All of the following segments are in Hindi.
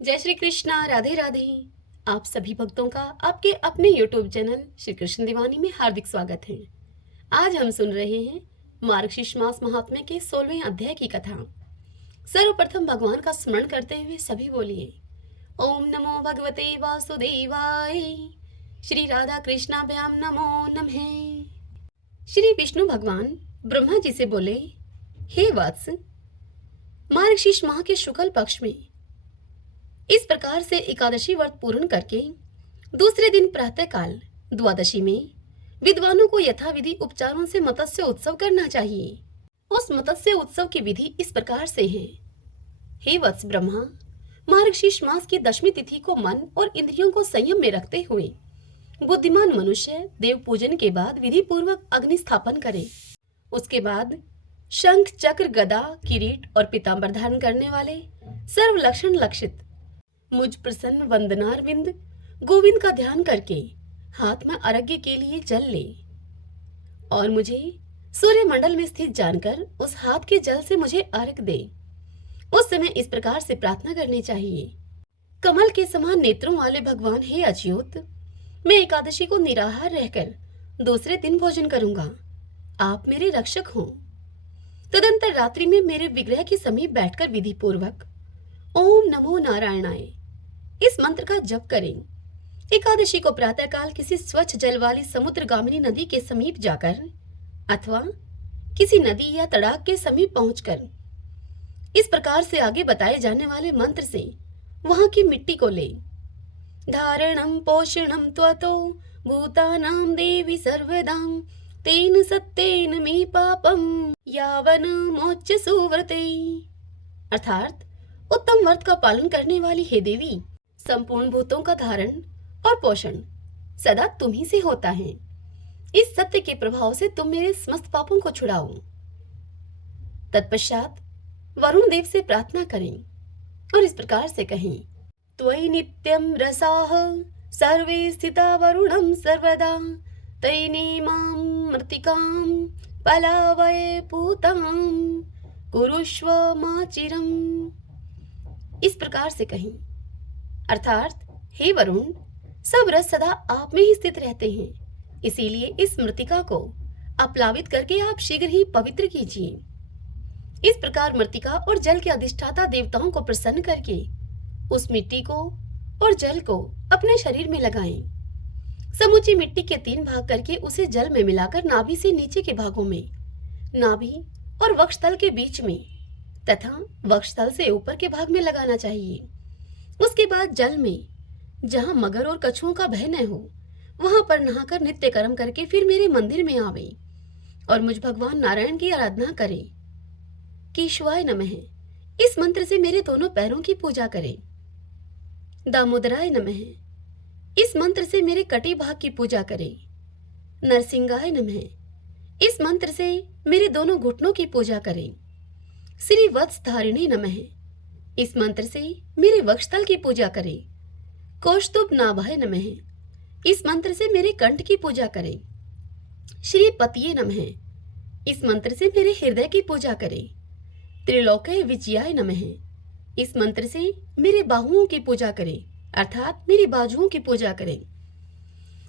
जय श्री कृष्णा, राधे राधे। आप सभी भक्तों का आपके अपने यूट्यूब चैनल श्री कृष्ण दीवानी में हार्दिक स्वागत है। आज हम सुन रहे हैं मार्गशीर्ष मास महात्म्य के 16वें अध्याय की कथा। सर्वप्रथम भगवान का स्मरण करते हुए सभी बोलिए ओम नमो भगवते वासुदेवाय। श्री राधा कृष्णाभ्याम नमो नमः। श्री विष्णु भगवान ब्रह्मा जी से बोले, हे वत्स, मार्गशीर्ष माह के शुक्ल पक्ष में इस प्रकार से एकादशी व्रत पूर्ण करके दूसरे दिन प्रातःकाल द्वादशी में विद्वानों को यथाविधि उपचारों से मत्स्य उत्सव करना चाहिए। उस मत्स्य उत्सव की विधि इस प्रकार से है। हे वत्स ब्रह्मा, मार्गशीर्ष मास की दशमी तिथि को मन और इंद्रियों को संयम में रखते हुए बुद्धिमान मनुष्य देव पूजन के बाद विधि पूर्वक अग्नि स्थापन करे। उसके बाद शंख, चक्र, गदा, किरीट और पीतांबर धारण करने वाले सर्व लक्षण लक्षित मुझ प्रसन्न वंदनारविंद गोविंद का ध्यान करके हाथ में अर्घ्य के लिए जल ले और मुझे सूर्य मंडल में स्थित जानकर उस हाथ के जल से मुझे अर्घ दे। उस समय इस प्रकार से प्रार्थना करनी चाहिए। कमल के समान नेत्रों वाले भगवान, हे अच्युत, मैं एकादशी को निराहार रहकर दूसरे दिन भोजन करूंगा। आप मेरे रक्षक हों। तदंतर रात्रि में मेरे विग्रह के समीप बैठकर विधि पूर्वक ओम नमो नारायणाय इस मंत्र का जप करें। एकादशी को प्रातःकाल किसी स्वच्छ जल वाली समुद्रगामिनी नदी के समीप जाकर अथवा किसी नदी या तड़ाग के समीप पहुंचकर इस प्रकार से आगे बताए जाने वाले मंत्र से वहां की मिट्टी को ले। धारणम पोषणम त्वतो भूतानां देवी सर्वदां तेन सत्येन मे पापम यावन मोच्य सुव्रते। अर्थात उत्तम व्रत का पालन करने वाली हे देवी, संपूर्ण भूतों का धारण और पोषण सदा तुम ही से होता है। इस सत्य के प्रभाव से तुम मेरे समस्त पापों को छुड़ाओ। तत्पश्चात वरुण देव से प्रार्थना करें और इस प्रकार से कहें, त्वयि नित्यं रसाः सर्वे स्थिता वरुणं सर्वदा तैनीमां मृत्तिकां पलावय पूतां कुरुष्व माचिरम्। इस प्रकार से कहें, अर्थात हे वरुण, सब रस सदा आप में ही स्थित रहते हैं, इसीलिए इस मृत्तिका को अपलावित करके आप शीघ्र ही पवित्र कीजिए। इस प्रकार मृत्तिका और जल के अधिष्ठाता देवताओं को प्रसन्न करके उस मिट्टी को और जल को अपने शरीर में लगाएं। समूची मिट्टी के 3 भाग करके उसे जल में मिलाकर नाभि से नीचे के भागों में, नाभि और वक्षस्थल के बीच में तथा वक्षस्थल से ऊपर के भाग में लगाना चाहिए। उसके बाद जल में जहां मगर और कछुओं का भय न हो वहां पर नहाकर नित्य कर्म करके फिर मेरे मंदिर में आवे और मुझ भगवान नारायण की आराधना करे। केशवाय नमः इस मंत्र से मेरे दोनों पैरों की पूजा करें। दामोदराय नमः इस मंत्र से मेरे कटी भाग की पूजा करें। नरसिंहाय नमः इस मंत्र से मेरे दोनों घुटनों की पूजा करें। श्री वत्स धारिणे नमः इस मंत्र से मेरे वक्षस्थल की पूजा करें। कौस्तुभ नाभाय नमः इस मंत्र से मेरे कंठ की पूजा करें। श्री पतिये नमः इस मंत्र से मेरे हृदय की पूजा करें। त्रिलोकय विजयाय नमः इस मंत्र से मेरे बाहुओं की पूजा करें, अर्थात मेरी बाजुओं की पूजा करें।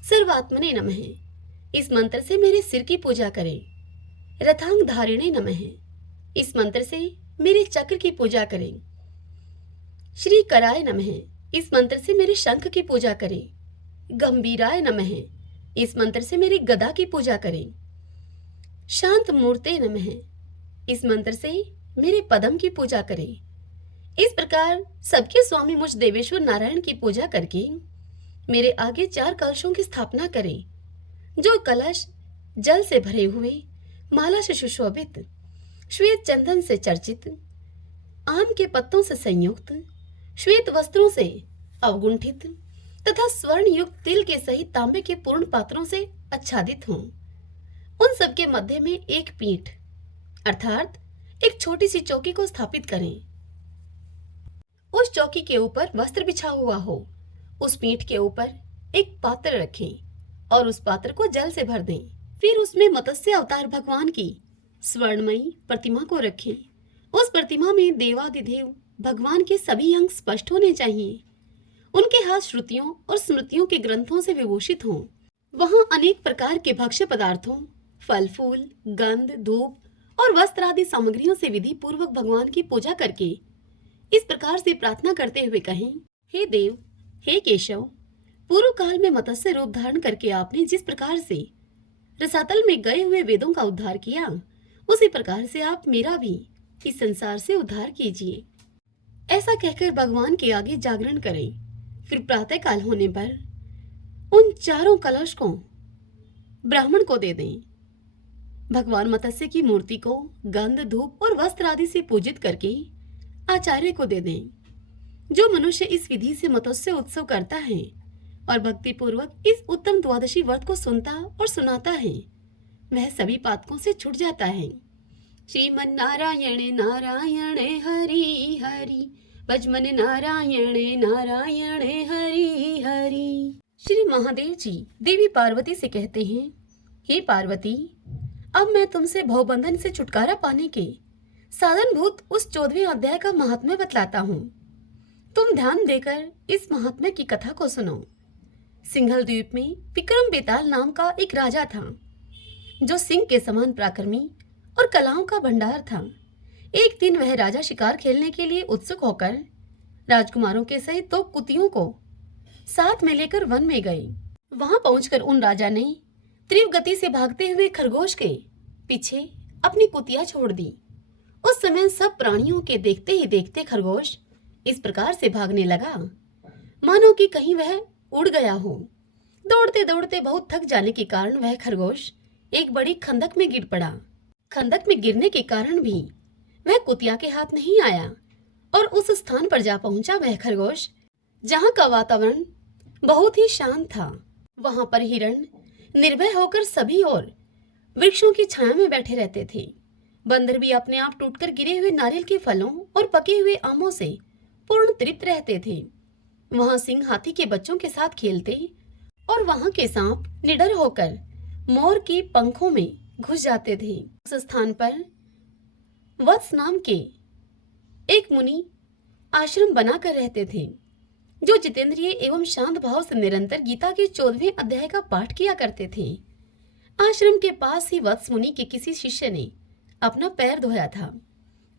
सर्वात्मने नमः इस मंत्र से मेरे सिर की पूजा करें। रथांग धारिणे नमः इस मंत्र से मेरे चक्र की पूजा करें। श्री कराय नमः इस मंत्र से मेरे शंख की पूजा करें। गंभीराय नमः इस मंत्र से मेरी गदा की पूजा करें। शांत मूर्ते नमः इस मंत्र से मेरे पदम की पूजा करें। इस प्रकार सबके स्वामी मुझ देवेश्वर नारायण की पूजा करके मेरे आगे 4 कलशों की स्थापना करें, जो कलश जल से भरे हुए, माला से सुशोभित, श्वेत चंदन से चर्चित, आम के पत्तों से संयुक्त, श्वेत वस्त्रों से अवगुंठित तथा स्वर्ण युक्त तिल के सहित तांबे के पूर्ण पात्रों से आच्छादित हों। उन सबके मध्य में एक पीठ अर्थात एक छोटी सी चौकी को स्थापित करें। उस चौकी के ऊपर वस्त्र बिछा हुआ हो। उस पीठ के ऊपर एक पात्र रखें और उस पात्र को जल से भर दें। फिर उसमें मत्स्य अवतार भगवान की स्वर्णमयी प्रतिमा को रखें। उस प्रतिमा में देवादिदेव भगवान के सभी अंग स्पष्ट होने चाहिए। उनके हाथ श्रुतियों और स्मृतियों के ग्रंथों से विभूषित हों। वहां अनेक प्रकार के भक्ष्य पदार्थों, फल फूल, गंध, धूप और वस्त्र आदि सामग्रियों से विधि पूर्वक भगवान की पूजा करके इस प्रकार से प्रार्थना करते हुए कहें, हे देव, हे केशव, पूर्व काल में मत्स्य रूप धारण करके आपने जिस प्रकार से रसातल में गए हुए वेदों का उद्धार किया, उसी प्रकार से आप मेरा भी इस संसार से उद्धार कीजिए। ऐसा कहकर भगवान के आगे जागरण करें। फिर प्रातः काल होने पर उन चारों कलश को ब्राह्मण को दे दें। भगवान मत्स्य की मूर्ति को गंध, धूप और वस्त्र आदि से पूजित करके आचार्य को दे दें। जो मनुष्य इस विधि से मत्स्य उत्सव करता है और भक्ति पूर्वक इस उत्तम द्वादशी व्रत को सुनता और सुनाता है, वह सभी पातकों से छूट जाता है। श्रीमन नारायण नारायण हरि हरि, भजमन नारायण नारायण हरि हरि। श्री महादेव जी देवी पार्वती से कहते हैं, हे पार्वती, अब मैं तुमसे भवबंधन से छुटकारा पाने के साधनभूत उस 14वें अध्याय का महात्म्य बतलाता हूँ। तुम ध्यान देकर इस महात्म्य की कथा को सुनो। सिंघल द्वीप में विक्रम बेताल नाम का एक राजा था, जो सिंह के समान पराक्रमी और कलाओं का भंडार था। एक दिन वह राजा शिकार खेलने के लिए उत्सुक होकर राजकुमारों के सहित 2 कुतियों को साथ में लेकर वन में गए। वहां पहुंचकर उन राजा ने तीव्र गति से भागते हुए खरगोश के पीछे अपनी कुतिया छोड़ दी। उस समय सब प्राणियों के देखते ही देखते खरगोश इस प्रकार से भागने लगा मानो कि कहीं वह उड़ गया हो। दौड़ते दौड़ते बहुत थक जाने के कारण वह खरगोश एक बड़ी खंदक में गिर पड़ा। खंदक में गिरने के कारण भी वह कुतिया के हाथ नहीं आया और उस स्थान पर जा पहुंचा वह खरगोश जहां का वातावरण बहुत ही शांत था। वहां पर हिरण निर्भय होकर सभी ओर वृक्षों की छाया में बैठे रहते थे। बंदर भी अपने आप टूटकर गिरे हुए नारियल के फलों और पके हुए आमों से पूर्ण तृप्त रहते थे। वहां सिंह हाथी के बच्चों के साथ खेलते और वहां के सांप निडर होकर मोर की पंखों में घुस जाते थे। उस स्थान पर वत्स नाम के एक मुनि आश्रम बनाकर रहते थे, जो जितेंद्रिय एवं शांत भाव से निरंतर गीता के 14वें अध्याय का पाठ किया करते थे। आश्रम के पास ही वत्स मुनि के किसी शिष्य ने अपना पैर धोया था।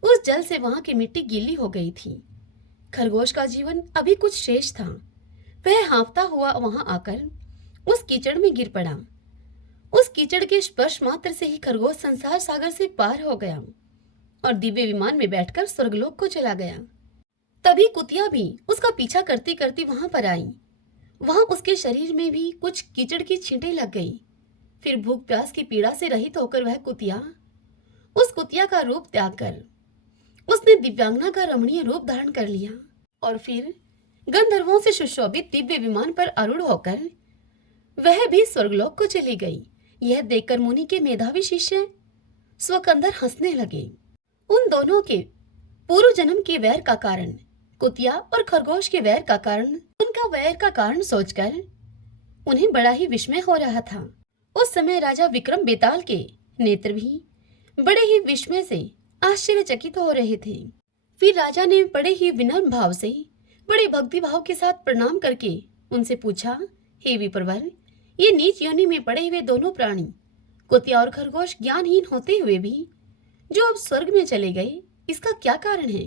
उस जल से वहां की मिट्टी गीली हो गई थी। खरगोश का जीवन अभी कुछ शेष था। वह हाँफता हुआ वहां आकर उस कीचड़ में गिर पड़ा। उस कीचड़ के स्पर्श मात्र से ही खरगोश संसार सागर से पार हो गया और दिव्य विमान में बैठकर स्वर्गलोक को चला गया। तभी कुतिया भी उसका पीछा करती करती वहां पर आई। वहां उसके शरीर में भी कुछ कीचड़ की छींटें लग गई। फिर भूख प्यास की पीड़ा से रहित होकर वह कुतिया उस कुतिया का रूप त्याग कर उसने दिव्यांगना का रमणीय रूप धारण कर लिया और फिर गंधर्वों से सुशोभित दिव्य विमान पर आरूढ़ होकर वह भी स्वर्गलोक को चली गई। यह देखकर मुनि के मेधावी शिष्य स्वकंदर हंसने लगे। उन दोनों के पूर्व जन्म के वैर का कारण, कुतिया और खरगोश के वैर का कारण, उनका वैर का कारण सोचकर उन्हें बड़ा ही विस्मय हो रहा था। उस समय राजा विक्रम बेताल के नेत्र भी बड़े ही विस्मय से आश्चर्यचकित हो रहे थे। फिर राजा ने बड़े ही विनम्र भाव से, बड़े भक्ति भाव के साथ प्रणाम करके उनसे पूछा, हे विप्रवर, ये नीच योनि में पड़े हुए दोनों प्राणी कुतिया और खरगोश ज्ञानहीन होते हुए भी जो अब स्वर्ग में चले गए, इसका क्या कारण है?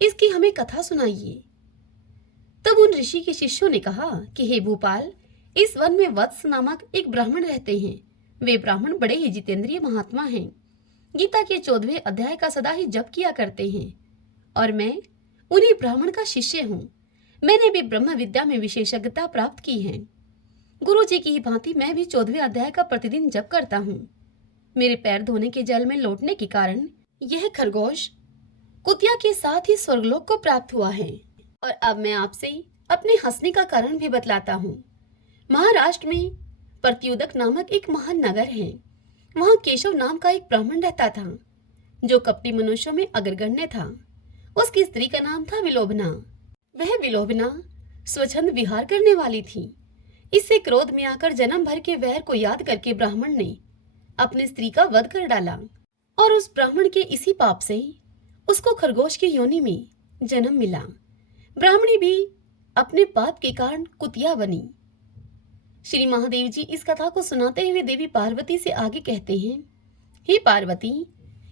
इसकी हमें कथा सुनाइए। तब उन ऋषि के शिष्यों ने कहा कि हे भूपाल, इस वन में वत्स नामक एक ब्राह्मण रहते हैं। वे ब्राह्मण बड़े ही जितेंद्रिय महात्मा हैं। गीता के 14वें अध्याय का सदा ही जप किया करते हैं और मैं उन्हीं ब्राह्मण का शिष्य हूँ। मैंने भी ब्रह्म विद्या में विशेषज्ञता प्राप्त की है। गुरु जी की ही भांति मैं भी 14वें अध्याय का प्रतिदिन जप करता हूँ। मेरे पैर धोने के जल में लौटने के कारण यह खरगोश कुतिया के साथ ही स्वर्गलोक को प्राप्त हुआ है। और अब मैं आपसे अपने हंसने का कारण भी बतलाता हूँ। महाराष्ट्र में प्रत्युदक नामक एक महान नगर है। वहां केशव नाम का एक ब्राह्मण रहता था, जो कपटी मनुष्यों में अग्रगण्य था। उसकी स्त्री का नाम था विलोभना। वह विलोभना स्वच्छंद विहार करने वाली थी। इससे क्रोध में आकर जन्म भर के वैर को याद करके ब्राह्मण ने अपनी स्त्री का वध कर डाला और उस ब्राह्मण के इसी पाप से उसको खरगोश की योनि में जन्म मिला। ब्राह्मणी भी अपने पाप के कारण कुतिया बनी। श्री महादेव जी इस कथा को सुनाते हुए देवी पार्वती से आगे कहते हैं, हे पार्वती,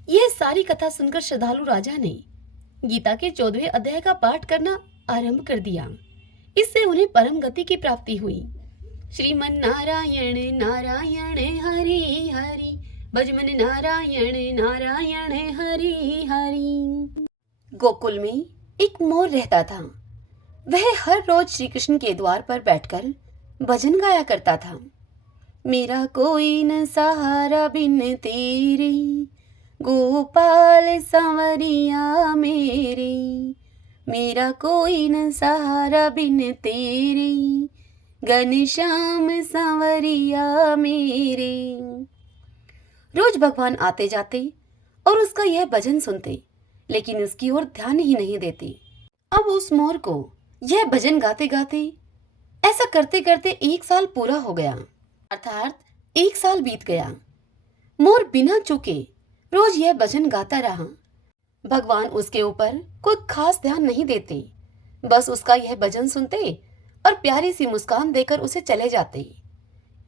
यह सारी कथा सुनकर श्रद्धालु राजा ने गीता के 14वें अध्याय का पाठ करना आरंभ कर दिया। इससे उन्हें परम गति की प्राप्ति हुई। श्रीमन नारायण नारायण हरि हरि, भजमन नारायण नारायण हरि हरि। गोकुल में एक मोर रहता था। वह हर रोज श्री कृष्ण के द्वार पर बैठकर भजन गाया करता था। मेरा कोई न सहारा बिन तेरे, गोपाल सांवरिया मेरे। मेरा कोई न सहारा बिन तेरे, घनश्याम सांवरिया मेरे। रोज भगवान आते जाते और उसका यह भजन सुनते, लेकिन उसकी ओर ध्यान ही नहीं देते। अब उस मोर को यह भजन गाते गाते, ऐसा करते करते 1 साल पूरा हो गया, अर्थात 1 साल बीत गया। मोर बिना चूके रोज यह भजन गाता रहा। भगवान उसके ऊपर कोई खास ध्यान नहीं देते, बस उसका यह भजन सुनते और प्यारी सी मुस्कान देकर उसे चले जाते।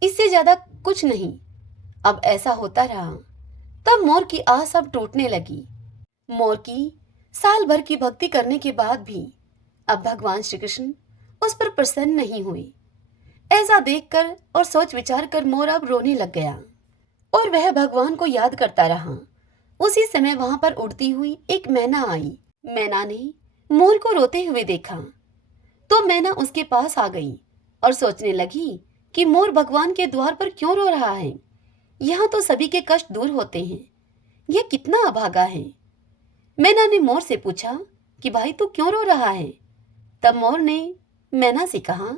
इससे ज्यादा कुछ नहीं। अब ऐसा होता रहा। तब मोर की आस अब टूटने लगी। मोर की साल भर की भक्ति करने के बाद भी अब भगवान श्री कृष्ण उस पर प्रसन्न नहीं हुए। ऐसा देखकर और सोच विचार कर मोर अब रोने लग गया और वह भगवान को याद करता रहा। उसी समय वहां पर उड़ती हुई एक मैना आई। मैना ने मोर को रोते हुए देखा तो मैना उसके पास आ गई और सोचने लगी कि मोर भगवान के द्वार पर क्यों रो रहा है। यहाँ तो सभी के कष्ट दूर होते हैं, यह कितना अभागा है। मैना ने मोर से पूछा कि भाई तू क्यों रो रहा है। तब मोर ने मैना से कहा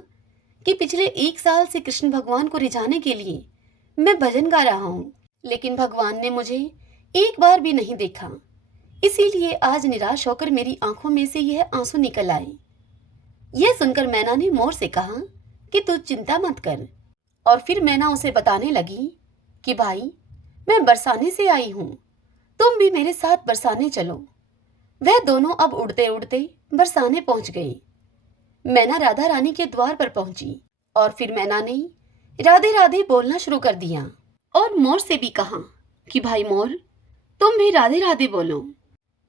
कि पिछले 1 साल से कृष्ण भगवान को रिझाने के लिए मैं भजन गा रहा हूँ, लेकिन भगवान ने मुझे एक बार भी नहीं देखा। इसीलिए आज निराश होकर मेरी आंखों में से यह आंसू निकल आए। यह सुनकर मैना ने मोर से कहा कि तू चिंता मत कर। और फिर मैना उसे बताने लगी कि भाई मैं बरसाने से आई हूँ, तुम भी मेरे साथ बरसाने चलो। वह दोनों अब उड़ते उड़ते बरसाने पहुंच गए। मैना राधा रानी के द्वार पर पहुंची और फिर मैना ने राधे राधे बोलना शुरू कर दिया और मोर से भी कहा कि भाई मोर तुम भी राधे राधे बोलो।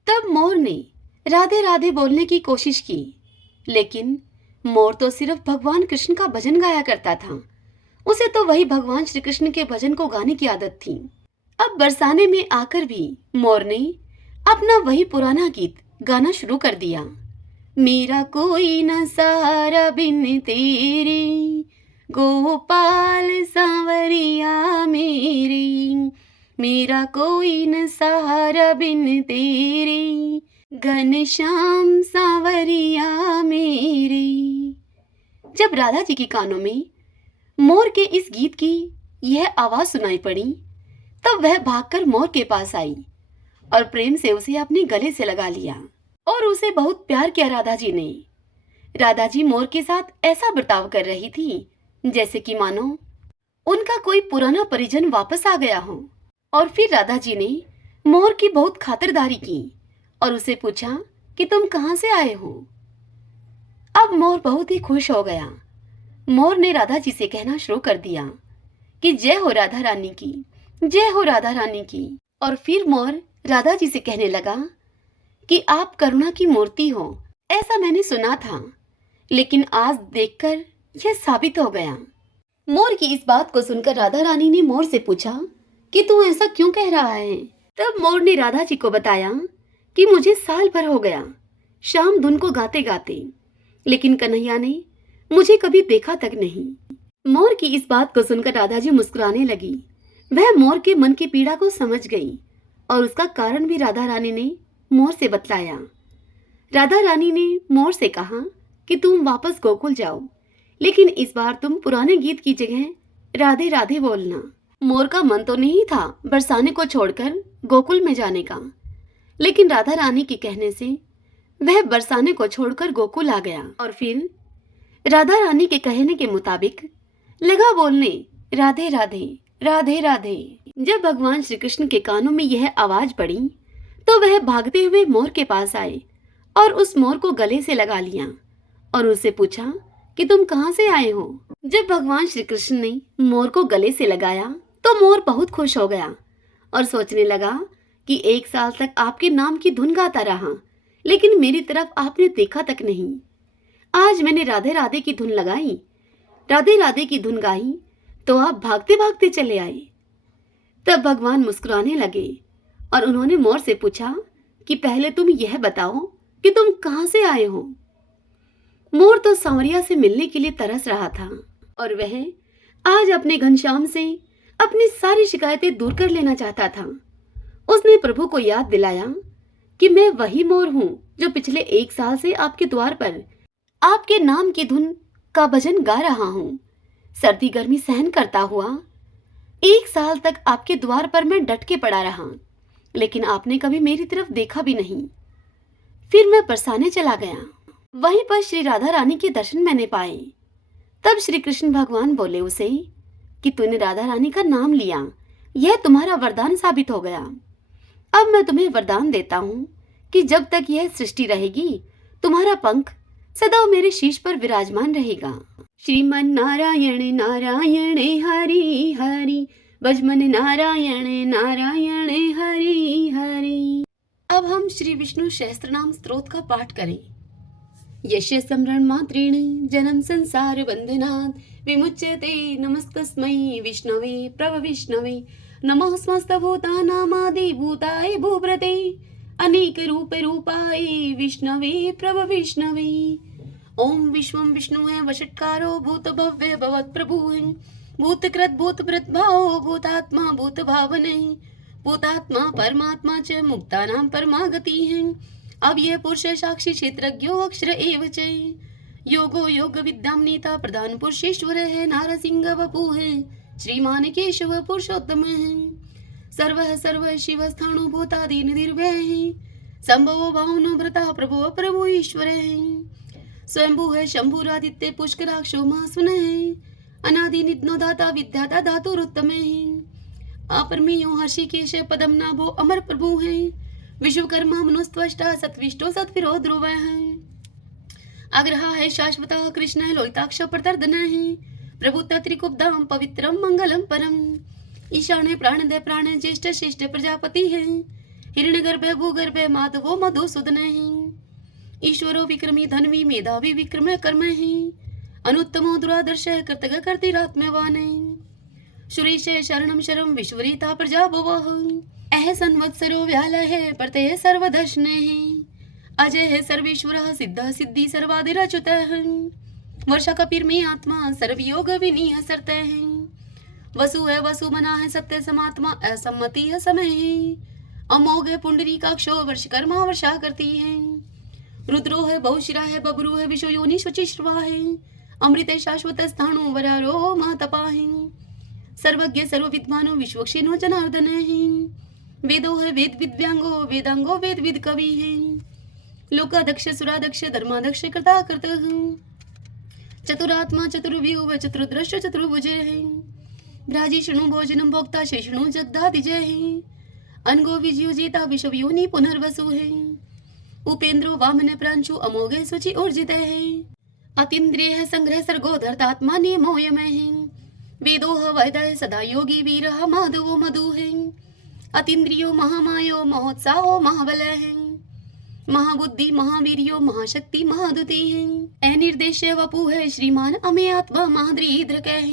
तब मोर ने राधे राधे बोलने की कोशिश की, लेकिन मोर तो सिर्फ भगवान कृष्ण का भजन गाया करता था। उसे तो वही भगवान श्री कृष्ण के भजन को गाने की आदत थी। अब बरसाने में आकर भी मोर ने अपना वही पुराना गीत गाना शुरू कर दिया। मेरा कोई न सहारा बिन तेरे, गोपाल सांवरिया मेरे। मेरा कोई न सहारा बिन तेरे, घनश्याम सांवरिया मेरे। जब राधा जी के कानों में मोर के इस गीत की यह आवाज सुनाई पड़ी, तब वह भागकर मोर के पास आई और प्रेम से उसे अपने गले से लगा लिया और उसे बहुत प्यार किया राधा जी ने। राधा जी मोर के साथ ऐसा बर्ताव कर रही थी जैसे कि मानो उनका कोई पुराना परिजन वापस आ गया हो। और फिर राधा जी ने मोर की बहुत खातिरदारी की और उसे पूछा कि तुम कहाँ से आए हो। अब मोर बहुत ही खुश हो गया। मोर ने राधा जी से कहना शुरू कर दिया कि जय हो राधा रानी की, जय हो राधा रानी की। और फिर मोर राधा जी से कहने लगा कि आप करुणा की मूर्ति हो, ऐसा मैंने सुना था, लेकिन आज देखकर यह साबित हो गया। मोर की इस बात को सुनकर राधा रानी ने मोर से पूछा कि तू ऐसा क्यों कह रहा है। तब मोर ने राधा जी को बताया कि मुझे साल भर हो गया शाम धुन को गाते गाते, लेकिन कन्हैया ने मुझे कभी देखा तक नहीं। मोर की इस बात को सुनकर राधा जी मुस्कुराने लगी। वह मोर के मन की पीड़ा को समझ गई और उसका कारण भी राधा रानी ने मोर से बतलाया। राधा रानी ने मोर से कहा कि तुम वापस गोकुल जाओ, लेकिन इस बार तुम पुराने गीत की जगह राधे राधे बोलना। मोर का मन तो नहीं था बरसाने को छोड़कर गोकुल में जाने का, लेकिन राधा रानी के कहने से वह बरसाने को छोड़कर गोकुल आ गया और फिर राधा रानी के कहने के मुताबिक लगा बोलने राधे राधे राधे राधे। जब भगवान श्री कृष्ण के कानों में यह आवाज पड़ी तो वह भागते हुए मोर के पास आए और उस मोर को गले से लगा लिया और उससे पूछा कि तुम कहाँ से आए हो। जब भगवान श्री कृष्ण ने मोर को गले से लगाया तो मोर बहुत खुश हो गया और सोचने लगा कि 1 साल तक आपके नाम की धुन गाता रहा, लेकिन मेरी तरफ आपने देखा तक नहीं। आज मैंने राधे राधे की धुन लगाई, राधे राधे की धुन गाई, तो आप भागते भागते चले आए। तब भगवान मुस्कुराने लगे और उन्होंने मोर से पूछा कि पहले तुम यह बताओ कि तुम कहाँ से आए हो। मोर तो सांवरिया से मिलने के लिए तरस रहा था और वह आज अपने घनश्याम से अपनी सारी शिकायतें दूर कर लेना चाहता था। उसने प्रभु को याद दिलाया कि मैं वही मोर हूँ जो पिछले 1 साल से आपके द्वार पर आपके नाम की धुन का भजन गा रहा हूँ। सर्दी गर्मी सहन करता हुआ 1 साल तक आपके द्वार पर मैं डट के पड़ा रहा, लेकिन आपने कभी मेरी तरफ देखा भी नहीं। फिर मैं बरसाने चला गया। वहीं पर श्री राधा रानी के दर्शन मैंने पाए। तब श्री कृष्ण भगवान बोले उसे कि तूने राधा रानी का नाम लिया, यह तुम्हारा वरदान साबित हो गया। अब मैं तुम्हें वरदान देता हूँ कि जब तक यह सृष्टि रहेगी तुम्हारा पंख सदा मेरे शीश पर विराजमान रहेगा। श्रीमन नारायण नारायण हरि हरि, भजमन नारायण नारायण हरि हरि। अब हम श्री विष्णु सहस्त्रनाम स्तोत्र का पाठ करें। यस्य स्मरण मात्रेण जन्म संसार बंधनात् विमुच्यते, नमस्तस्मै विष्णवे प्रभविष्णवे, नमः समस्त भूतानामादि भूताय भूभृते, अनेक रूप रूपाय विष्णवे प्रभविष्णवे। ओम विश्वं विष्णु है वषट्कारो भूत भव्य भवत् प्रभु है, भूतकृत भूतभृत भावो भूतात्मा भूत भावने, भूतात्मा परमात्मा च मुक्तानां परमागति है। अब यह पुरुष साक्षी क्षेत्रज्ञो अक्षर एव च, योगो योग विद्याम नीता प्रधान पुरुषेश्वर है, नारसिंह वपु है, श्रीमान केशव पुरुषोत्तम है, सर्व शिव स्थाणु भूतादि निर्भय है, संभव भावनो भ्रता प्रभु प्रभु ईश्वर है, स्वयंभू है शंभुरादित्य पुष्कराक्षो महास्वन है, अनादि नित्नो दाता विद्याता धातुरुत्तम है, अपरमेयो हर्षिकेश पदम नाभो अमर प्रभु है, विश्वकर्मा मनुस्त्वष्टा सत्विष्टो सत्विरो ध्रुव है, अग्रहा है शाश्वता कृष्ण है, लोहिताक्ष प्रतर्दन है, प्रभु त्रिकुब्धाम पवित्रम मंगलम परम, ईशान प्राणदय प्राण ज्येष्ठ श्रेष्ठ प्रजापति है, हिरण्यगर्भ भूगर्भ माधवो मधुसूदन है, ईश्वरो विक्रमी धनवी मेधावी विक्रम कर्म है, अनुत्तमो दुरादर्श कृतज्ञ कर्तिरात्मवान है, सुरेश शरणम शरम विश्वरीता प्रजा भवः, अह संवत्सरो व्याल है प्रत्यय सर्वदर्शन है, अजय है सर्वेश्वर सिद्ध सिद्धि सर्वादिरच्युत है, वर्षा कपीर में आत्मा सर्वयोग विनीय सरत है, वसु है वसु मना है सत्य समात्मा असम्मति है समय है, अमोघ है पुंडरी काक्षो वर्षकर्मा वर्षा करती है, रुद्रो है बहुशिरा है बबरू है विश्व योनि शुचिश्रवा है, अमृत शाश्वत स्थाणु वरारो महातपा है, सर्वज्ञ सर्व विद्वानो विश्वक्षिनो जनार्दन है, वेदो है वेद विद्यांगो वेदांगो वेद विद कवि है, लोकादक्ष सुरादक्ष धर्मादक्ष कृता कृत है, चतुरात्मा चतुर्व्यूह चतुर्दृश्य चतुर्भुज है, भ्राजी शृणु भोजनम भोक्ता शेषणु जगदादिजय है, अनगो विजयोजेता विश्व योनि पुनर्वसु है, उपेंद्रो वामन प्रांशु अमोघ सुचि ऊर्जित है, अतीन्द्रिय है संग्रह सर्गो धर्तात्मा नियमोयम है, वेदो वैदय सदा योगी वीर माधवो मधु है, अतीन्द्रियो महामायो महोत्साहो महाबल है, महाबुद्धि महावीर्यो महाशक्ति महादुति है, अनिर्देश वपु है श्रीमान अमे आत्मा महाद्रीद्रक है,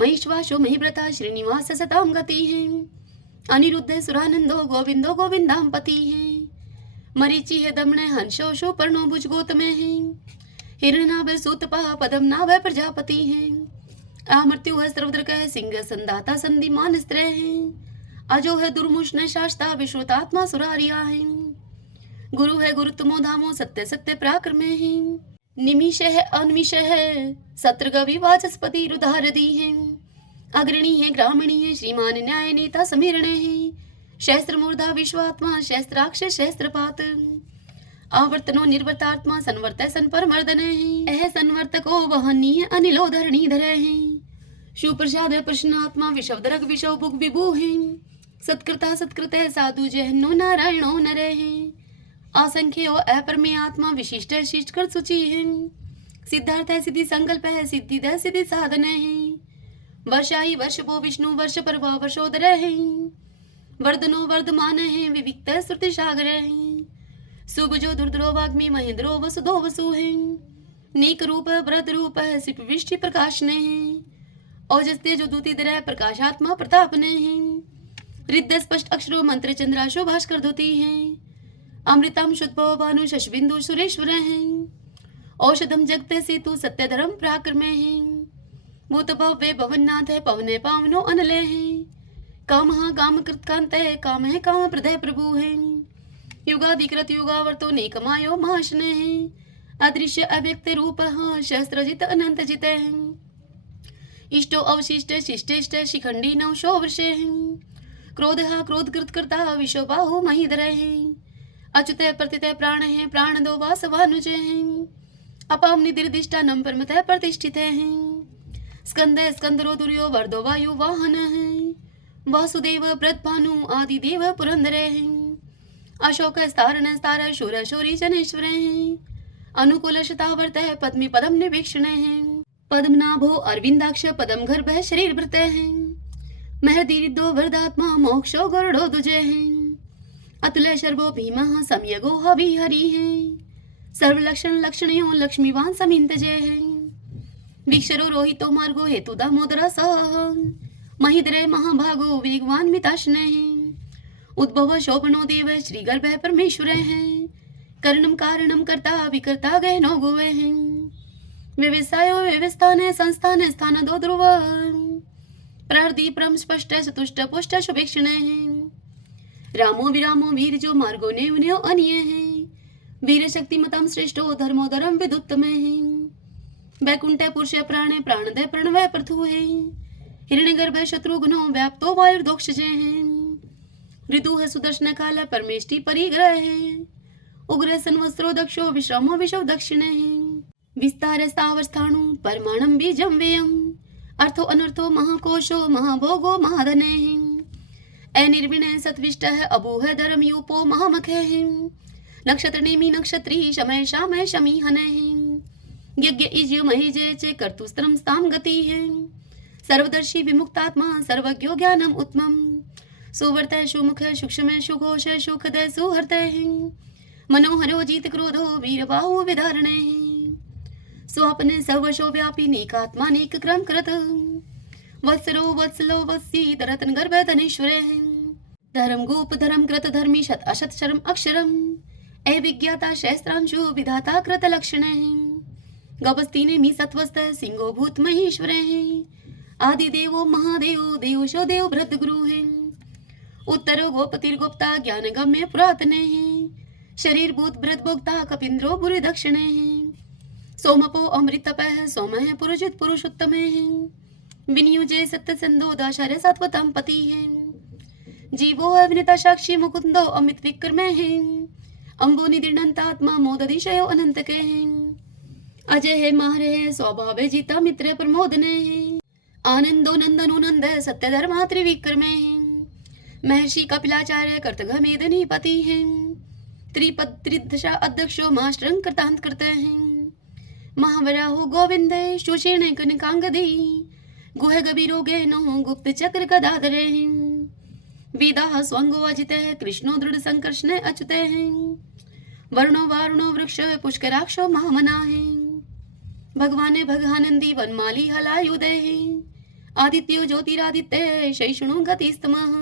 महिश्वासो महिव्रता श्रीनिवास सताम गति है, अनिरुद्ध सुरानंदो गोविंदो गोविंदाम पति है, मरीचि है दमन हंसोशो पर्णो भुज गौतम है, हिरणाभ सूतपा पदम नाभ प्रजापति है, अमृत्यु है सर्वद्रक है सिंह संदाता संधिमान स्त्र है, अजो है दुर्मुष्ण शास्ता विश्वतात्मा सुरारिया है, गुरु है गुरुत्तमो धामो सत्य सत्य पराक्रम है, निमिष है अनिमिष है सत्रगवि वाचस्पति रुधारदी है, अग्रणी है ग्रामणी है श्रीमान न्याय नेता समीरण है, शस्त्र मूर्धा विश्वात्मा शस्त्राक्ष शस्त्रपात, आवर्तनो निर्वर्तात्मा संवर्त सन पर मर्दन है, अह संवर्तको वहनीय अनिलो धरणी धर है, सुप्रसाद प्रश्नात्मा विषवदरक विषव भुग विभु है, सत्कृता सत्कृत साधु जहनो नारायणो नर है, असंख्य और अपरमेय आत्मा विशिष्ट है, शिष्ट कर सूची है। सिद्धार्थ है, सिद्धि संकल्प है, सिद्धि दय सिद्धि साधन है। वर्षाई वर्षभो विष्णु वर्ष परवा वर्षोदर है। वर्धनो वर्धमान है, विविक्त श्रुति सागर है। सुभजो दुर्धरो वाग्मी महेंद्रो वसुधो वसु है। नीक रूप व्रत रूप है, सिप वृष्टि प्रकाश ने है। औजस्ते जो दूती दर प्रकाशात्मा प्रताप ने है। रिद्ध स्पष्ट अक्षरो मंत्र चंद्राशो भास्कर धोती है। अमृतम शुद्ध भानु शशबिंदु सुरेश्वर है। औषधम जगते सेतु सत्य धर्म पराक्रम है। भूत भव्य भवननाथ है, पवने पावनो अनल है। काम काम कृत कांत है, काम है काम प्रदय प्रभु है। युगाधिकृत युगावर्तो नेकमायो महाशने है। अदृश्य अव्यक्त रूप शस्त्रजित अनंत जित है। इष्टो अवशिष्ट शिष्टेष्ट शिखंडी नवशो वर्षे है। क्रोध क्रोध कृत करता विश्व बाहु महीधर है। अच्युत प्रतित प्राण है, प्राण दो वासवानुज है। अपाम निदिर्दिष्टा नम परमत प्रतिष्ठित है। स्कंद स्कंदरो दुर्यो वर्दो वायु वाहन है। वासुदेव व्रत भानु आदि देव पुरंदर है। अशोक स्तारण स्तार शूर शौरी जनेश्वर है। अनुकूल शतावर्त है, पद्मी पदम निवेक्षण है। पद्मनाभो अरविंदाक्ष पदम गर्भ शरीर भृत है। महदीरिदो वरदात्मा मोक्षो गरुड़ो दुजय है। अतुल शर्वो भीम समयगो हवि हरि है। सर्वलक्षण लक्षणयो लक्ष्मीवान समिंत जय है। वीक्षरो रोहितो मार्गो हेतु दामोदर सह। महिद्रे महाभागो वेगवान मिताशने है। उद्भव शोभनो देव श्री गर्भ परमेश्वर है। कर्णम कारणम कर्ता विकर्ता गहनो गोवे है। व्यवसायो व्यवस्थान संस्थान स्थान दो ध्रुव। प्रहृदि परम स्पष्ट चतुष्ट पुष्ट शुभेक्षण है। रामो विरामो वीर जो मार्गो नेव न्यो अनिय है। वीर शक्ति मतम श्रेष्ठो धर्मो धर्म विदुत्तम है। वैकुंठ पुरुष प्राण प्राणदय प्रणवय प्रथु है। हिरण्यगर्भ शत्रुघ्नो व्याप्तो वायुर्दोक्ष जय है। ऋतु है सुदर्शन काल परमेष्टि परिग्रह है। उग्र संवत्सरो दक्षो विश्रमो विशव दक्षिण है। विस्तार स्थावर स्थाणु परमाणम बीजम व्ययम। अर्थो अनर्थो महाकोशो महाभोगो महाधन है। अनिर्विणय सत्विष्ट है, अभूह धर्म यूपो महामख है। नक्षत्र नेमी नक्षत्री शमय शामय शमी हन है। यज्ञ इज्य महेजय चे कर्तुस्त्रम स्ताम गति है। सर्वदर्शी विमुक्तात्मा सर्वज्ञो ज्ञानम उत्तमम। सुवर्त सुमुख सूक्ष्म सुघोष सुखदय सुहृत है। मनोहरो जीत क्रोधो वीरबाहु विधारण है। स्वप्न सर्वशो व्यापी नेकात्मा नेक क्रम कृत। वत्सरो वत्सलो वत्सी रतन गर्भ धनेश्वर है। धर्म गोप धर्म कृत धर्मी शत अशत शर्म अक्षरम। अविज्ञाता शस्त्रांशु विधाता कृत लक्षण है। गपस्ती ने मी सत्वस्त सिंहो भूत महेश्वर है। आदि देवो महादेव देवशो देव भृत गुरु है। उत्तरो गोपतिर गुप्ता ज्ञान गम्य पुरातन है। शरीर भूत भृत भोक्ता कपिंद्रो बुरी दक्षिण है। सोमपो अमृत तपः सोम है पुरुषित पुरुषोत्तम है। विनियुजे सत्य संदो दाशर सत्वतम पति है। जीवो है विनिता साक्षी मुकुंदो अमित विक्रम है। अंगो निदिर्णंतात्मा मोदधिशयो अनंत के हैं। अजय है मार है स्वभाव जीता मित्र प्रमोदन है। आनंदो नंदनो नंद सत्य धर्मा त्रिविक्रम है। महर्षि कपिलाचार्य कर्तघमेदनी पति है। त्रिपद त्रिदशा अध्यक्षो मास्त्रं कृतांत करते हैं। महावराहो गोविंद सुषेण कनकांगदी। गुह गभीरो गहनो गुप्त चक्र गदाधर हैं। वेदा स्वंगो अजित कृष्णो दृढ़ संकर्षण अच्युत हैं। वरुणो वारुणो वृक्ष पुष्कराक्षो महामना है। भगवान भगानंदी वनमाली हलायुदय है। आदित्यो ज्योतिरादित्य शैषणो गतिस्तमः।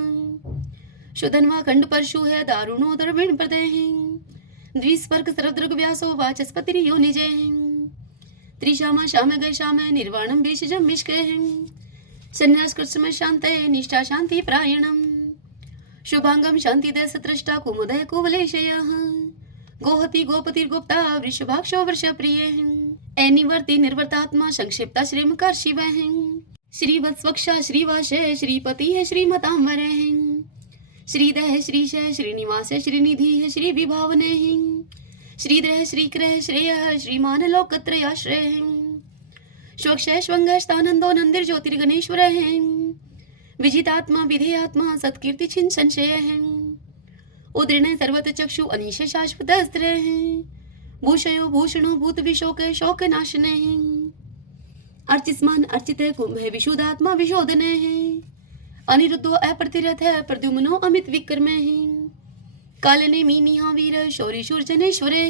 शुधन्वा खंड परशु है दारुणो दर्विण प्रदय है। द्विस्पर्क सर्वदृग व्यासो वाचस्पति योनिजय है। त्रिशामा श्याम गय श्याम निर्वाणम बीजम मिष्क है। संन्यास कृष्ण शांत निष्ठा शांति प्रायणम। शुभांगम शांति दय सत्रष्टा कुमुदय कुवलेशय। गोहति गोपतिर्गुप्ता वृषभाक्षो वर्ष प्रिय है। निवर्ति निर्वर्तात्मा संक्षिप्ता श्रीमकर शिव है। श्रीवत्स्वक्षा श्रीवास श्रीपति है श्रीमतांबर है। श्रीदय श्रीश श्रीनिवास श्रीनिधि है श्री विभावन है। श्रीद्रह श्रीक्रह श्रेय श्रीमान लोकत्रयाश्रय है। स्वक्षय स्वंग स्थानंदो नंदिर ज्योतिर्गणेश्वर है। विजितात्मा विधेयात्मा सत्कीर्ति छिन संशय है। उदृणे सर्वत चक्षु अनिश शाश्वतस्त्रे भूषयो भूषणो भूत विशोक शोक नाशने अर्चिस्मान अर्चित कुंभ विशुद्धात्मा विशोधने अनिरुद्धो अप्रतिरथ प्रद्युम्नो अमित विक्रमे कालने मीनिहा वीर शौरी शूरजनेश्वरे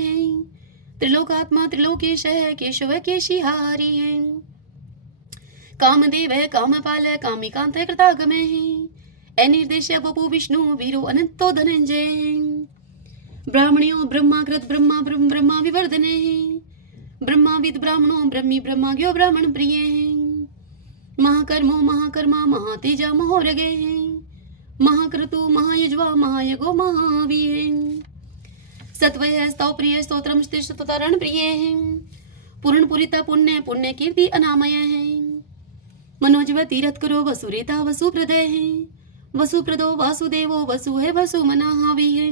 त्रिलोकात्मा त्रिलोकेश केशव केशिहारी कामदेव कामपाल कामिकांत कृतागमे अनिर्देश वपु विष्णु वीरो अनंतो धनंजय ब्राह्मणियो ब्रह्माकृत ब्रह्मा ब्रह्म ब्रह्मा विवर्धने ब्रह्माविद ब्राह्मणो ब्रह्मी ब्रह्माज्ञो ब्राह्मण प्रिय महाकर्मो महाकर्मा महातेजा महोरगे महाक्रतु महायज्वा महायगो महावीर सत्वय स्तौ प्रिय स्तोत्रम स्तुतरण प्रिय पूर्ण पुरिता पुण्य पुण्य कीर्ति अनामय है मनोजव तीरथ करो वसुरेता वसुप्रदय वसुप्रदो वासुदेवो वसु है वसु मना हावी है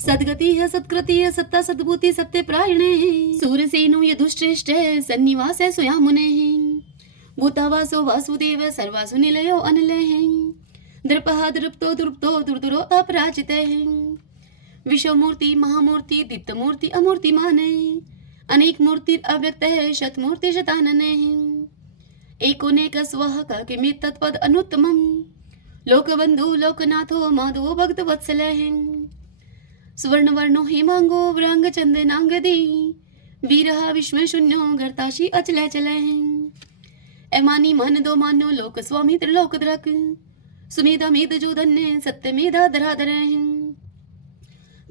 सदगति है सत्कृति है सत्ता सद्भूति सत्य प्रायणे सूरसेनो यदुश्रेष्ठ है सन्निवास है स्वया मुने भूतावासो वासुदेव सर्वासु निलयो अनिलय द्रपः द्रुप्तो द्रुप्तो दुर्दुरो अपराजित विश्वमूर्ति महामूर्ति दीप्तमूर्ति अमूर्तिमान अनेक मूर्ति अव्यक्त है शतमूर्ति शतानन एकोनेक स्वः किमित तत्पद अनुत्तमम लोकबंधु लोकनाथो माधवो भक्त वत्सल सुवर्ण वर्णो हेमांगो व्रांग चंदनांगदी वीरहा विश्व शून्यो गर्ताशी अचल चल एमानी मन दो मानो लोक स्वामी त्रिलोक द्रक सुमेधा मेध जो धन्य सत्य मेधा धराधर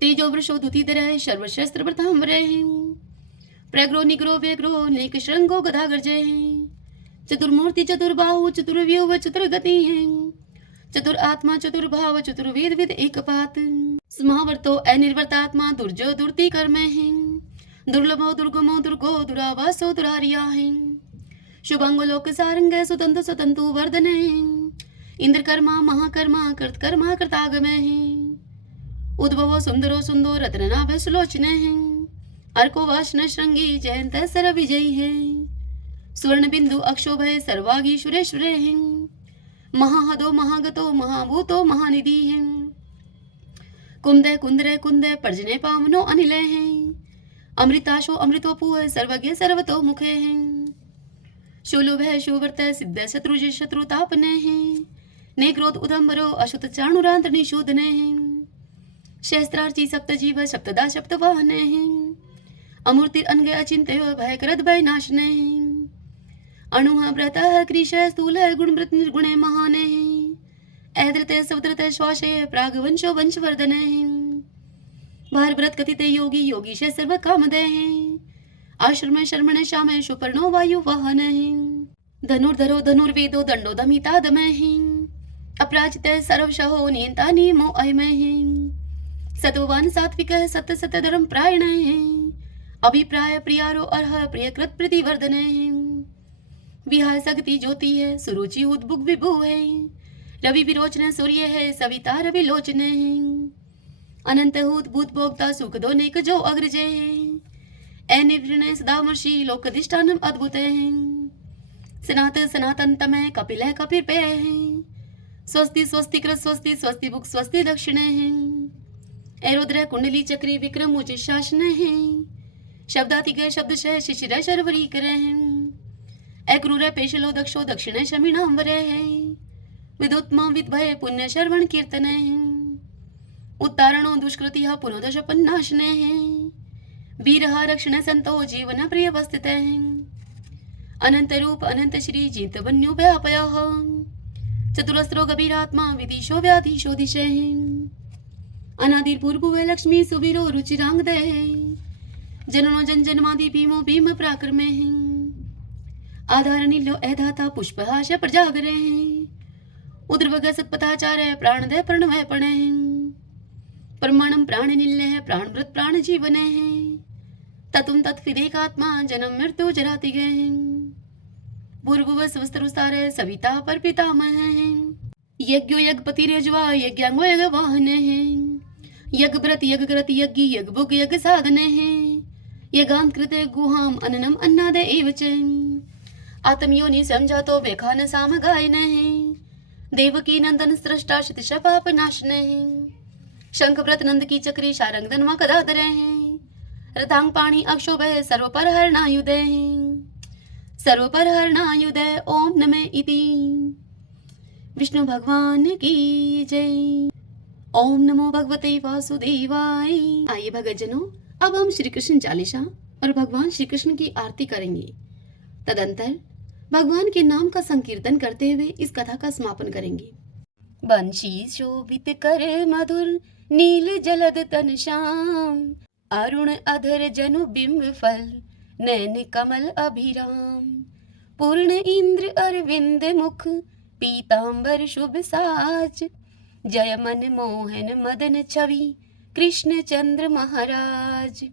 तेजो वृषो दुतिधर सर्वशस्त्र प्रताम्बर प्रग्रो निग्रो व्यग्रो नेक श्रृंगो गदागर जय चतुर्मूर्ति चतुर्बाहु चतुर्व्यूह चतुर्गति चतुर आत्मा चतुर्भाव चतुर्वेद विद एकपात समावर्तो अनिर्वर्तात्मा दुर्जो दुर्ति कर्म दुर्लभो दुर्गमो दुर्गो दुरावासो दुरारिया शुभांगो लोक सारंग सुतंतु सुतंतु वर्धन इंद्र कर्मा महाकर्मा कृतकर्मा कृतागम उद्भवो सुंदरो सुंदो रत्ननाभ सुलोचन अर्को वाशन श्रृंगी जयंत सर विजयी है स्वर्ण बिंदु अक्षोभय सर्वागी सुरेश्वर महाहदो महागतो महाभूतो महानिधि कुंदय कुंदय कुंदय पर्जने पावनो अनिल अमृताशो अमृतोपु सर्वज्ञ सर्वतो मुखे शूलुभ शुवर्त सिद्ध शत्रुज शत्रुतापन ने क्रोध उदम्बरो अशुत चाणुरांत निशोधन शस्त्रार्ची सप्त जीव सप्तदा सप्त वाहन अमूर्ति अनग अचिंत्य भयकृत भय नाशन अणुः व्रतः कृश स्थूल गुणवृत निर्गुण महान ऐद्रत सवद्रत श्वासय प्रागवंशो वंशवर्धन भारव्रत कथित योगी योगीश सर्व कामदय आश्रम शर्मण श्याम सुपर्णो वायु वाहन धनुर्धरो धनुर्वेदो दंडो दमिता दमय अपराजित सर्वशहो नियंता नियमो अयमय सत्ववान सात्विक सत्य सत्य धर्म प्रायण अभिप्राय प्रियारो अर्ह प्रियकृत प्रतिवर्धन विहार सगति ज्योति है सुरुचि उद्भुग विभु है रवि विरोचन सूर्य है सविता रवि लोचन अनंत हूत भूत भोक्ता सुख दो नेक जो अग्रज अनिवृण सदामर्षि लोकधिष्ठानम अद्भुत सनात सनातन तमय कपिल कपिर पे स्वस्ति स्वस्ति कृत स्वस्ति स्वस्ति भुक स्वस्ति दक्षिण एरुद्र कुंडली चक्री विक्रम उचित शासन शब्दातिक शब्दशः शिशिर शर्वरी करे अक्रूर पेशलो दक्षो दक्षिण शमीणांबर विदुत्मा विद्भय पुण्य शर्वण कीर्तन उत्तारणो दुष्कृति पुनोदश पन्नाशन वीरहा रक्षण संतो जीवन प्रिय वस्थित अनंत रूप अनंत श्री जीत वन्यो व्यापय चतुरस्त्रो गभीरात्मा विदिशो व्याधीशो दिशे अनादिर्पूर्व लक्ष्मी सुबीरो रुचिरांगदय जननो जन जन्मादि भीमो भीम प्राक्रमे आधार नीलो अधाता पुष्पहाश प्रजागरे उद्रवग सत्पथाचार्य प्राणदय प्रणवय पण परमाणम प्राण निल्य प्राणवृत प्राण जीवन ततुम तत्विदेकात्मा जन्म मृत्यु जराति गए पूर्व स्वस्त्रसार सविता पर पितामह यज्ञो यज्ञपति रजवा यज्ञांगो यज्ञ वाहन यज्ञ व्रत यज्ञ कृत यज्ञ यज्ञ भुग यज्ञ साधन यज्ञांकृत गुहाम अन्नम अन्नाद एवच आत्मयोनि समझातो व्यखान साम गायन देवकी नंदन सृष्टा शतश पाप नाशन शंखव्रत नंद की चक्री शारंग धनवा कदाधर रथांग पाणी अक्षोभय सर्वपर हरणायुधे सर्वपर हरणायुधे ओम नमः इति। विष्णु भगवान की जय। ओम नमो भगवते वासुदेवाय। आइए भगतजनों, अब हम श्री कृष्ण चालीसा और भगवान श्री कृष्ण की आरती करेंगे। तदंतर भगवान के नाम का संकीर्तन करते हुए इस कथा का समापन करेंगे। बंशी शोभित कर मधुर नील जलद तन श्याम, अरुण अधर जनु बिंब फल नैन कमल अभिराम, पूर्ण इंद्र अरविंद मुख पीतांबर शुभ साज, जय मन मोहन मदन छवि कृष्ण चंद्र महाराज,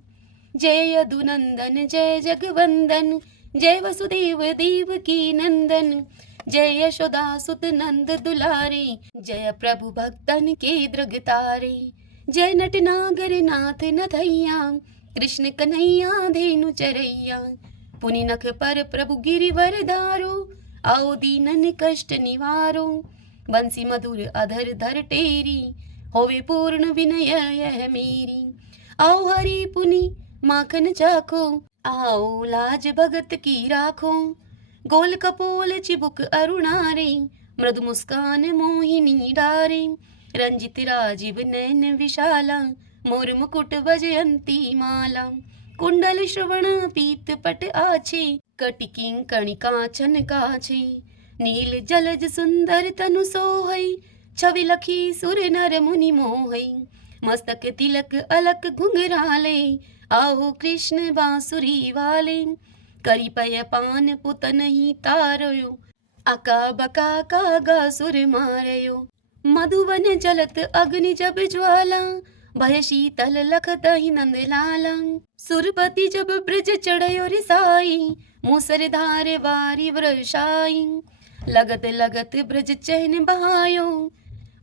जय यदुनंदन जय जगवंदन जय वसुदेव देव की नंदन, जय यशोदा सुत नंद दुलारे, जय प्रभु भक्तन के दृगतारे, जय नटनागर नाथ नथैया कृष्ण कन्हैया धेनु चरैया, पुनि नख पर प्रभु गिरिवर धारो, आओ दीनन कष्ट निवारो, बंसी मधुर अधर धर टेरी होवे पूर्ण विनय यह मेरी, आओ हरि पुनि माखन चाखो, आओ लाज भगत की राखो, गोल कपोल चिबुक अरुणारे, मृदु मुस्कान मोहिनी डारे, रंजित राजीव नयन विशाला, मोर मुकुट वजयंती माला, कुंडल श्रवण पीत पट आछे, कटिकिं कणिका छन काछे, नील जलज सुंदर तनु सोहै, छवि लखी सुर नर मुनि मोहै, मस्तक तिलक अलक घुंघराले, आओ कृष्ण बांसुरी वाले, करी पय पान पुतन ही तारयो, अका बका कागा सुर मारयो, मधुवन जलत अग्नि जब ज्वाला, भय शीतल लखत ही नंद लाला, सुरपति जब ब्रज चढ़यो रिसाई, मूसरधार वारी वर्षाई, लगत लगत ब्रज चहन बहायो,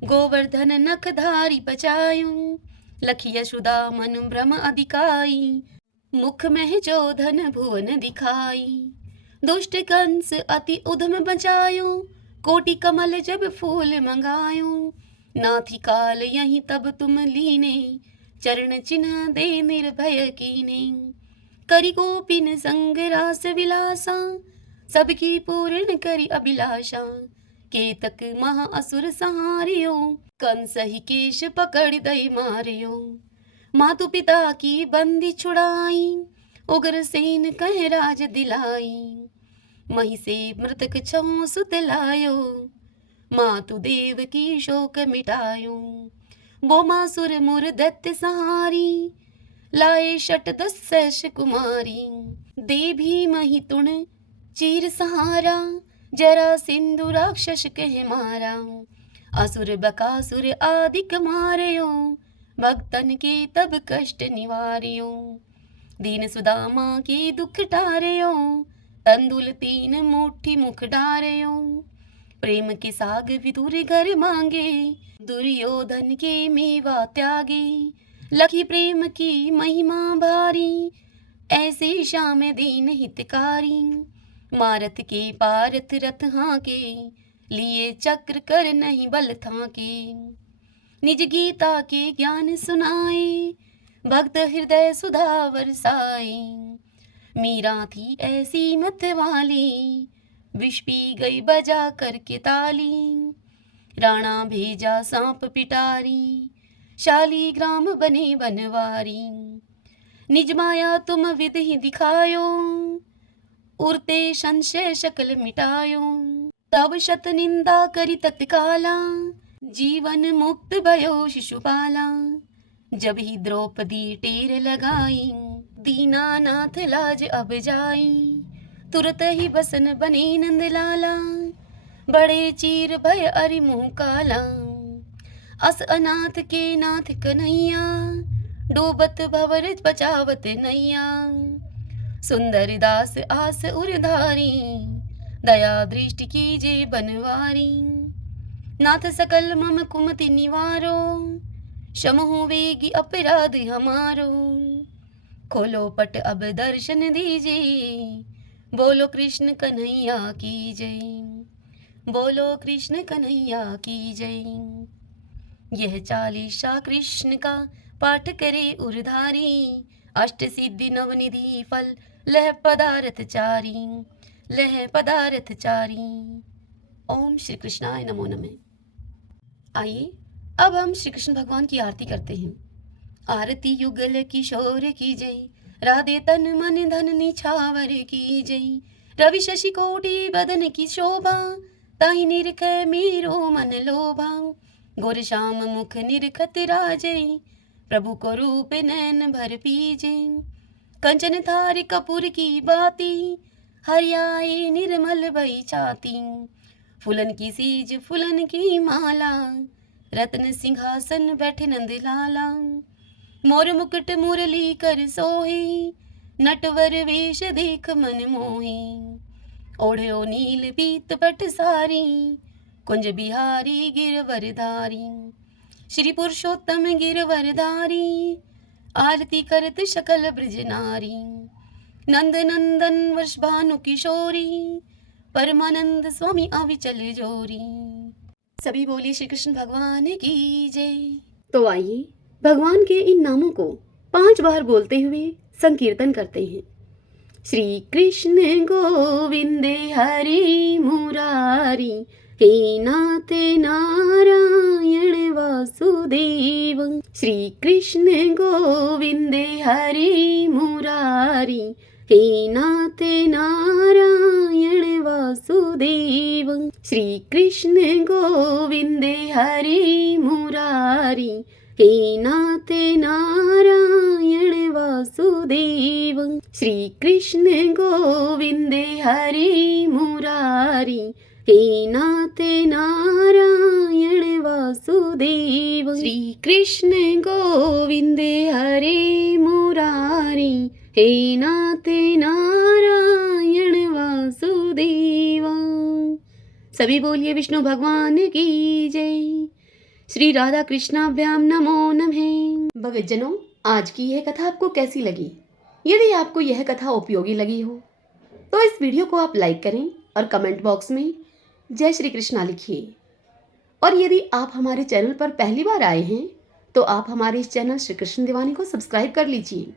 गोवर्धन नख धारी पचायो, लखी यशोदा मन भ्रम अधिकाई, मुख में जो धन भुवन दिखाई, दुष्ट कंस अति उधम बचायो, कोटि कमल जब फूल मंगायो, नाथी काल यहीं तब तुम लीने, चरण चिन्ह दे निर्भय कीने, करी गोपिन संग रास विलासा, सबकी पूर्ण करी अभिलाषा, केतक महा असुर सहारियो, कंस ही केश पकड़ दई मारियो, मातु पिता की बंदी छुड़ाई, उग्र सेन कह राज दिलाई, मही से मृतक छो सुत लायो, मातु देव की शोक मिटायो, बोमासुर मुर दैत्य सहारी, लाए शट दस सैश कुमारी, दे भी मही तुण चीर सहारा, जरा सिंधु राक्षस कह मारा, असुर बकासुर आदिक मारयो, भक्तन के तब कष्ट निवार्यो, दीन सुदामा के दुख टारयो, तंदुल तीन मुट्ठी मुख डारयो, प्रेम के साग विदुर घर मांगे, दुर्योधन के मेवा त्यागे, लखी प्रेम की महिमा भारी, ऐसे श्याम दीन हितकारी, मारत के पारथ रथ हाके, लिए चक्र कर नहीं बल थाके, निज गीता के ज्ञान सुनाए, भक्त हृदय सुधा बरसाए, मीरा थी ऐसी मत वाली, विष पी गई बजा करके ताली, राणा भेजा सांप पिटारी, शाली ग्राम बने बनवारी, निज माया तुम विध ही दिखायो, उरते संशय शकल मिटायो, तब शत निंदा करी तत्काला, जीवन मुक्त भयो शिशुपाला, जब ही द्रौपदी टेर लगाई, दीनानाथ लाज अब जाई, तुरत ही बसन बने नंदलाला, बड़े चीर भय अरि मुँह काला, अस अनाथ के नाथ कन्हैया, डूबत भवर बचावत नैया, सुंदर दास आस उरधारी, दया दृष्टि कीजे बनवारी, नाथ सकल मम कुमति निवारो, क्षमहु वेगी अपराध हमारो, खोलो पट अब दर्शन दीजिए, बोलो कृष्ण कन्हैया की जय, बोलो कृष्ण कन्हैया की जय। यह चालीसा कृष्ण का पाठ करे उरधारी, अष्ट सिद्धि नवनिधि फल लह पदार्थ चारी, लह पदार्थ चारी। ओम श्री कृष्णाय नमो नमः। आइए अब हम श्री कृष्ण भगवान की आरती करते हैं। आरती युगल किशोर की जय, राधे तन मन धन निछावर की जय। रवि शशि कोटि बदन की शोभा, ताहि निरख मेरो मन लोभा। गोर श्याम मुख निरखत राजै, प्रभु को रूप नैन भर पीजे। कंचन थार कपूर की बाती, हरियाए निर्मल भई छाती। फूलन की सीज फूलन की माला, रत्न सिंहासन बैठे नंद लाला। मोर मुकुट मुरली कर सोहे, नटवर वेश देख मन मोहे। ओढ़ो नील पीत पट सारी, कुंज बिहारी गिरवरधारी। श्री पुरुषोत्तम गिरवरधारी, आरती करत शकल ब्रज नारी। नंद नंदन वृषभानु किशोरी, परमानंद स्वामी अविचल जोरी। सभी बोलिए श्री कृष्ण भगवान की जय। तो आइए भगवान के इन नामों को 5 बार बोलते हुए संकीर्तन करते हैं। श्री कृष्ण गोविंद हरि मुरारी, हे नाथ नारायण वासुदेव। श्री कृष्ण गोविंद हरि मुरारी, हे नाथ नारायण वासुदेव। श्री कृष्ण गोविंद हरि मुरारी, हे नाथ नारायण वासुदेव। श्री कृष्ण गोविंद हरि मुरारी, हे नाथ नारायण वासुदेव। श्री कृष्ण गोविंद हरि मुरारी, हे नाथ नारायण वासुदेव। सभी बोलिए विष्णु भगवान की जय। श्री राधा कृष्णाभ्याम नमो नमः। भक्तजनों, आज की यह कथा आपको कैसी लगी? यदि आपको यह कथा उपयोगी लगी हो तो इस वीडियो को आप लाइक करें और कमेंट बॉक्स में जय श्री कृष्णा लिखिए। और यदि आप हमारे चैनल पर पहली बार आए हैं तो आप हमारे इस चैनल श्री कृष्ण दीवानी को सब्सक्राइब कर लीजिए।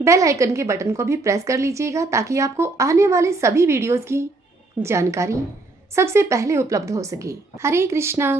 बेल आइकन के बटन को भी प्रेस कर लीजिएगा ताकि आपको आने वाले सभी वीडियोस की जानकारी सबसे पहले उपलब्ध हो सके। हरे कृष्णा।